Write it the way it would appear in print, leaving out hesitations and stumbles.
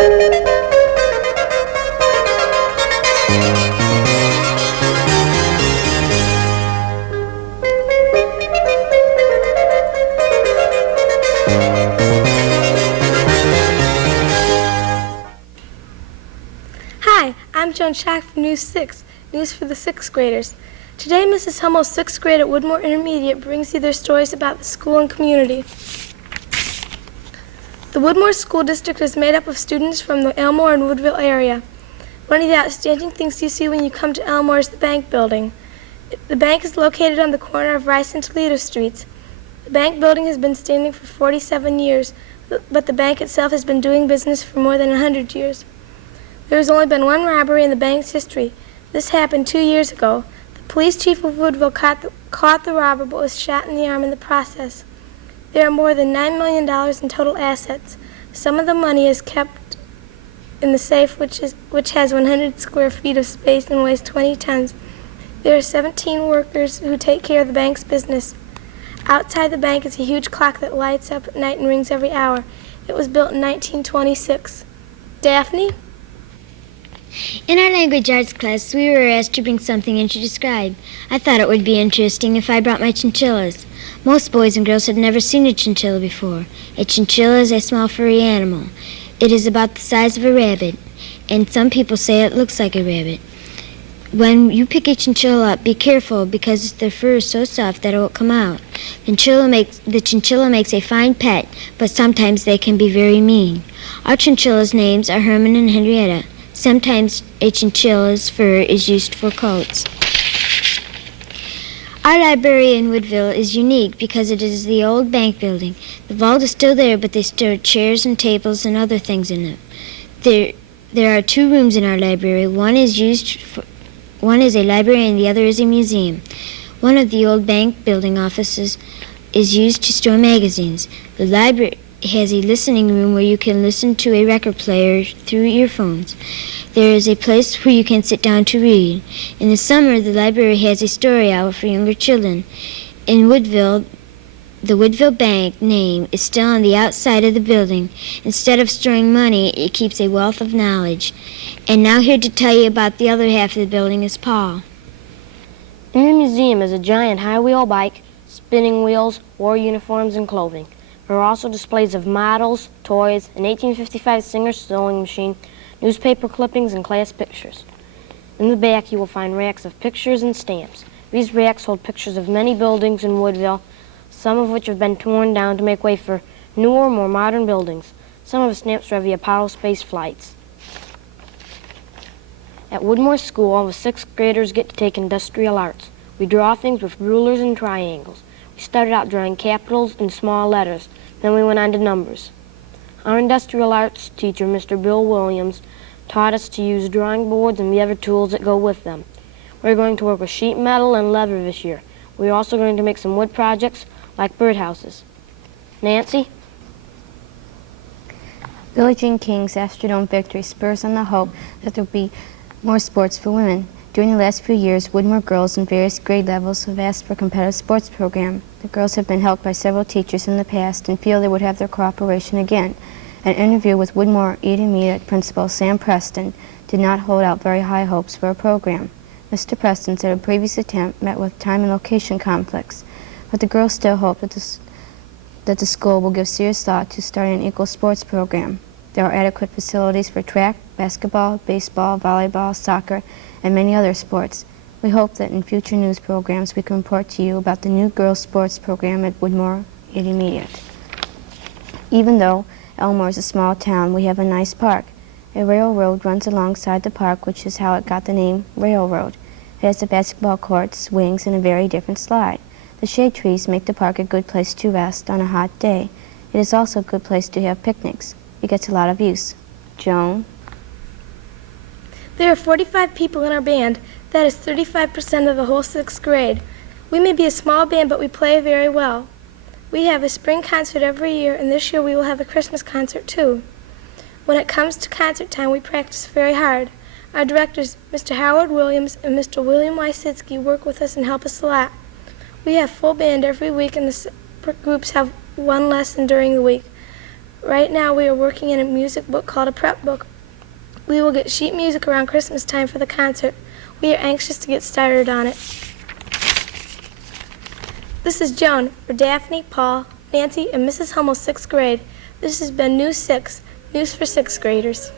Hi, I'm Joan Schack from News 6, News for the 6th graders. Today, Mrs. Hummel's 6th grade at Woodmore Intermediate brings you their stories about the school and community. The Woodmore School District is made up of students from the Elmore and Woodville area. One of the outstanding things you see when you come to Elmore is the bank building. The bank is located on the corner of Rice and Toledo Streets. The bank building has been standing for 47 years, but the bank itself has been doing business for more than 100 years. There has only been one robbery in the bank's history. This happened 2 years ago. The police chief of Woodville caught the robber but was shot in the arm in the process. There are more than $9 million in total assets. Some of the money is kept in the safe, which has 100 square feet of space and weighs 20 tons. There are 17 workers who take care of the bank's business. Outside the bank is a huge clock that lights up at night and rings every hour. It was built in 1926. Daphne? In our language arts class, we were asked to bring something in to describe. I thought it would be interesting if I brought my chinchillas. Most boys and girls had never seen a chinchilla before. A chinchilla is a small furry animal. It is about the size of a rabbit, and some people say it looks like a rabbit. When you pick a chinchilla up, be careful because their fur is so soft that it won't come out. The chinchilla makes a fine pet, but sometimes they can be very mean. Our chinchillas' names are Herman and Henrietta. Sometimes a chinchilla's fur is used for coats. Our library in Woodville is unique because it is the old bank building. The vault is still there, but they store chairs and tables and other things in it. There are 2 rooms in our library. One is a library and the other is a museum. One of the old bank building offices is used to store magazines. The library has a listening room where you can listen to a record player through earphones. There is a place where you can sit down to read. In the summer, the library has a story hour for younger children. In Woodville, the Woodville Bank name is still on the outside of the building. Instead of storing money, it keeps a wealth of knowledge. And now here to tell you about the other half of the building is Paul. In the museum is a giant high-wheel bike, spinning wheels, war uniforms, and clothing. There are also displays of models, toys, an 1855 Singer sewing machine, newspaper clippings, and class pictures. In the back, you will find racks of pictures and stamps. These racks hold pictures of many buildings in Woodville, some of which have been torn down to make way for newer, more modern buildings. Some of the stamps are of the Apollo space flights. At Woodmore School, all the 6th graders get to take industrial arts. We draw things with rulers and triangles. We started out drawing capitals and small letters. Then we went on to numbers. Our industrial arts teacher, Mr. Bill Williams, taught us to use drawing boards and the other tools that go with them. We're going to work with sheet metal and leather this year. We're also going to make some wood projects like birdhouses. Nancy? Billie Jean King's Astrodome victory spurs on the hope that there will be more sports for women. During the last few years, Woodmore girls in various grade levels have asked for a competitive sports program. The girls have been helped by several teachers in the past and feel they would have their cooperation again. An interview with Woodmore Intermediate Principal Sam Preston did not hold out very high hopes for a program. Mr. Preston said a previous attempt met with time and location conflicts, but the girls still hope that the school will give serious thought to starting an equal sports program. There are adequate facilities for track, basketball, baseball, volleyball, soccer, and many other sports. We hope that in future news programs we can report to you about the new girls' sports program at Woodmore Intermediate. Even though Elmore is a small town, we have a nice park. A railroad runs alongside the park, which is how it got the name Railroad. It has a basketball court, swings, and a very different slide. The shade trees make the park a good place to rest on a hot day. It is also a good place to have picnics. It gets a lot of use. Joan? There are 45 people in our band. That is 35% of the whole 6th grade. We may be a small band, but we play very well. We have a spring concert every year, and this year we will have a Christmas concert too. When it comes to concert time, we practice very hard. Our directors, Mr. Howard Williams and Mr. William Wysitsky, work with us and help us a lot. We have full band every week, and the groups have one lesson during the week. Right now we are working in a music book called a prep book. We will get sheet music around Christmas time for the concert. We are anxious to get started on it. This is Joan for Daphne, Paul, Nancy, and Mrs. Hummel's 6th grade. This has been News 6, news for 6th graders.